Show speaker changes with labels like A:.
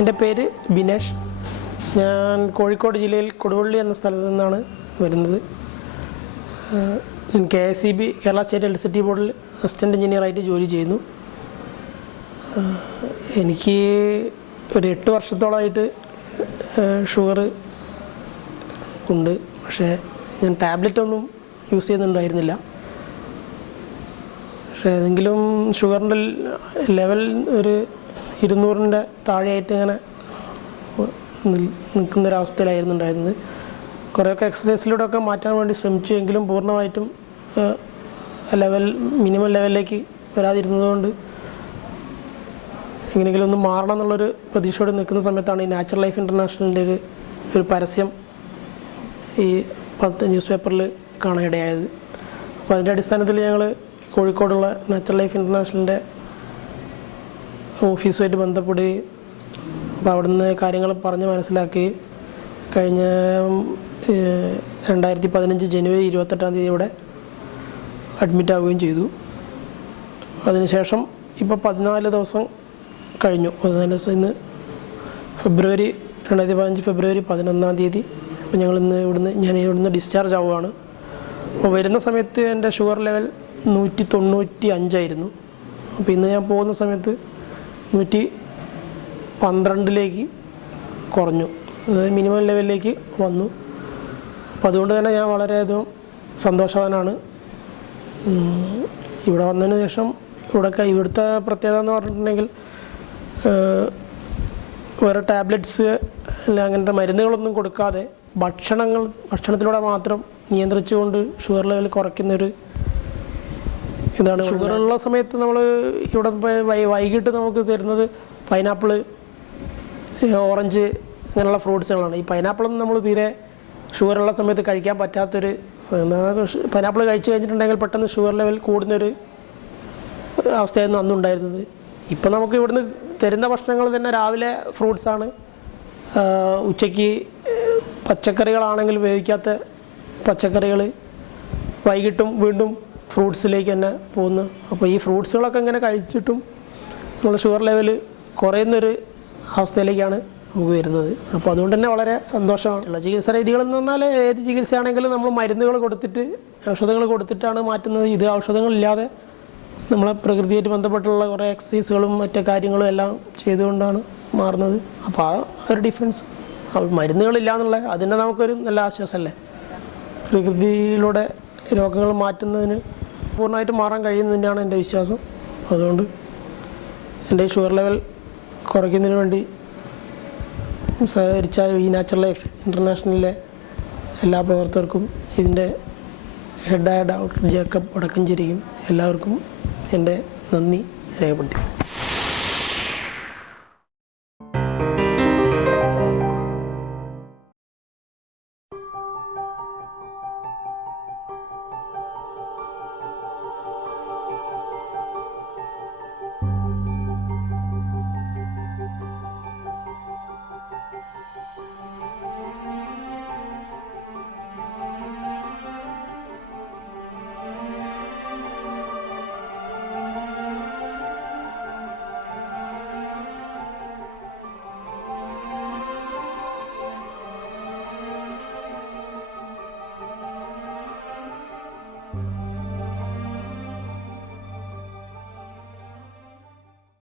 A: എന്റെ പേര് ബിനേഷ്. ഞാൻ കോഴിക്കോട് ജില്ലയിൽ കൊടുവള്ളി എന്ന സ്ഥലത്ത് നിന്നാണ് വരുന്നത്. ഞാൻ K S C B Kerala state electricity ബോർഡിൽ അസിസ്റ്റന്റ് എഞ്ചിനീയറായിട്ട് ജോലി ചെയ്യുന്നു. എനിക്ക് ഒരു എട്ട് വർഷത്തോളമായിട്ട് ഷുഗർ ഉണ്ട്. പക്ഷേ ഞാൻ ടാബ്ലറ്റ് ഒന്നും യൂസ് ചെയ്യുന്നുണ്ടായിരുന്നില്ല. പക്ഷേ ഏതെങ്കിലും ഷുഗറിന്റെ ലെവൽ ഒരു ഇരുന്നൂറിന്റെ താഴെയായിട്ട് ഇങ്ങനെ നിൽ- നിൽക്കുന്നൊരവസ്ഥയിലായിരുന്നു ഉണ്ടായിരുന്നത് കുറേയൊക്കെ എക്സസൈസിലൂടെ ഒക്കെ മാറ്റാൻ വേണ്ടി ശ്രമിച്ചു എങ്കിലും പൂർണമായിട്ടും ലെവൽ മിനിമം ലെവലിലേക്ക് വരാതിരുന്നതുകൊണ്ട് എങ്ങനെയെങ്കിലും ഒന്ന് മാറണം എന്നുള്ളൊരു പ്രതീക്ഷയോടെ നിൽക്കുന്ന സമയത്താണ് ഈ നാച്ചുറൽ ലൈഫ് ഇന്റർനാഷണലിന്റെ ഒരു ഒരു പരസ്യം ഈ പത്ത് ന്യൂസ് പേപ്പറിൽ കാണാനിടയായത്. അപ്പോൾ അതിന്റെ അടിസ്ഥാനത്തിൽ ഞങ്ങൾ കോഴിക്കോടുള്ള നാച്ചുറൽ ലൈഫ് ഇന്റർനാഷണലിന്റെ ഓഫീസുമായിട്ട് ബന്ധപ്പെടുകയും അപ്പോൾ അവിടുന്ന് കാര്യങ്ങൾ പറഞ്ഞ് മനസ്സിലാക്കി കഴിഞ്ഞ രണ്ടായിരത്തി പതിനഞ്ച് ജനുവരി ഇരുപത്തെട്ടാം തീയതി ഇവിടെ അഡ്മിറ്റ് ആവുകയും ചെയ്തു. അതിനുശേഷം ഇപ്പോൾ പതിനാല് ദിവസം കഴിഞ്ഞു. പതിനാല് ദിവസം ഇന്ന് ഫെബ്രുവരി രണ്ടായിരത്തി പതിനഞ്ച് ഫെബ്രുവരി പതിനൊന്നാം തീയതി അപ്പോൾ ഞങ്ങൾ ഇന്ന് ഇവിടുന്ന് ഞാൻ ഇവിടുന്ന് ഡിസ്ചാർജ് ആവുകയാണ്. അപ്പോൾ വരുന്ന സമയത്ത് എന്റെ ഷുഗർ ലെവൽ നൂറ്റി തൊണ്ണൂറ്റി അഞ്ചായിരുന്നു അപ്പോൾ ഇന്ന് ഞാൻ പോകുന്ന സമയത്ത് നൂറ്റി പന്ത്രണ്ടിലേക്ക് കുറഞ്ഞു. അതായത് മിനിമം ലെവലിലേക്ക് വന്നു. അപ്പോൾ അതുകൊണ്ട് തന്നെ ഞാൻ വളരെയധികം സന്തോഷവാനാണ്. ഇവിടെ വന്നതിന് ശേഷം ഇവിടെ ഇവിടുത്തെ പ്രത്യേകത എന്ന് പറഞ്ഞിട്ടുണ്ടെങ്കിൽ വേറെ ടാബ്ലറ്റ്സ് അല്ല അങ്ങനത്തെ മരുന്നുകളൊന്നും കൊടുക്കാതെ ഭക്ഷണങ്ങൾ ഭക്ഷണത്തിലൂടെ മാത്രം നിയന്ത്രിച്ചുകൊണ്ട് ഷുഗർ ലെവൽ കുറയ്ക്കുന്നൊരു ഇതാണ് ഉള്ള സമയത്ത് നമ്മൾ ഇവിടെ വൈകിട്ട് നമുക്ക് തരുന്നത് പൈനാപ്പിൾ ഓറഞ്ച് അങ്ങനെയുള്ള ഫ്രൂട്ട്സുകളാണ് ഈ പൈനാപ്പിളൊന്നും നമ്മൾ തീരെ ഉള്ള സമയത്ത് കഴിക്കാൻ പറ്റാത്തൊരു പൈനാപ്പിൾ കഴിച്ചു കഴിഞ്ഞിട്ടുണ്ടെങ്കിൽ പെട്ടെന്ന് ഷുഗർ ലെവൽ കൂടുന്നൊരു അവസ്ഥയായിരുന്നു അന്നുണ്ടായിരുന്നത്. ഇപ്പം നമുക്ക് ഇവിടുന്ന് തരുന്ന ഭക്ഷണങ്ങൾ തന്നെ രാവിലെ ഫ്രൂട്ട്സാണ് ഉച്ചയ്ക്ക് പച്ചക്കറികളാണെങ്കിൽ വേവിക്കാത്ത പച്ചക്കറികൾ വൈകിട്ടും വീണ്ടും ഫ്രൂട്ട്സിലേക്ക് തന്നെ പോകുന്നു. അപ്പോൾ ഈ ഫ്രൂട്ട്സുകളൊക്കെ ഇങ്ങനെ കഴിച്ചിട്ടും നമ്മുടെ ഷുഗർ ലെവൽ കുറയുന്നൊരു അവസ്ഥയിലേക്കാണ് നമുക്ക് വരുന്നത്. അപ്പോൾ അതുകൊണ്ട് തന്നെ വളരെ സന്തോഷമാണ്. ചികിത്സാ രീതികൾ എന്ന് പറഞ്ഞാൽ ഏത് ചികിത്സയാണെങ്കിലും നമ്മൾ മരുന്നുകൾ കൊടുത്തിട്ട് ഔഷധങ്ങൾ കൊടുത്തിട്ടാണ് മാറ്റുന്നത്. ഇത് ഔഷധങ്ങളില്ലാതെ നമ്മളെ പ്രകൃതിയായിട്ട് ബന്ധപ്പെട്ടുള്ള കുറേ എക്സസൈസുകളും മറ്റു കാര്യങ്ങളും എല്ലാം ചെയ്തുകൊണ്ടാണ് മാറുന്നത്. അപ്പോൾ ആ ഒരു ഡിഫറൻസ് മരുന്നുകളില്ല എന്നുള്ള അതിനെ നമുക്കൊരു നല്ല ആശ്വാസമല്ലേ? പ്രകൃതിയിലൂടെ രോഗങ്ങൾ മാറ്റുന്നതിന് പൂർണമായിട്ട് മാറാൻ കഴിയുന്നതിന്റെയാണ് എന്റെ വിശ്വാസം. അതുകൊണ്ട് എന്റെ ഷുഗർ ലെവൽ കുറയ്ക്കുന്നതിന് വേണ്ടി സഹകരിച്ച ഈ നാച്ചുറൽ ലൈഫ് ഇന്റർനാഷണലിലെ എല്ലാ പ്രവർത്തകർക്കും ഇതിന്റെ ഹെഡായ ഡോക്ടർ ജേക്കബ് വടക്കഞ്ചേരിക്കും എല്ലാവർക്കും എന്റെ നന്ദി രേഖപ്പെടുത്തി.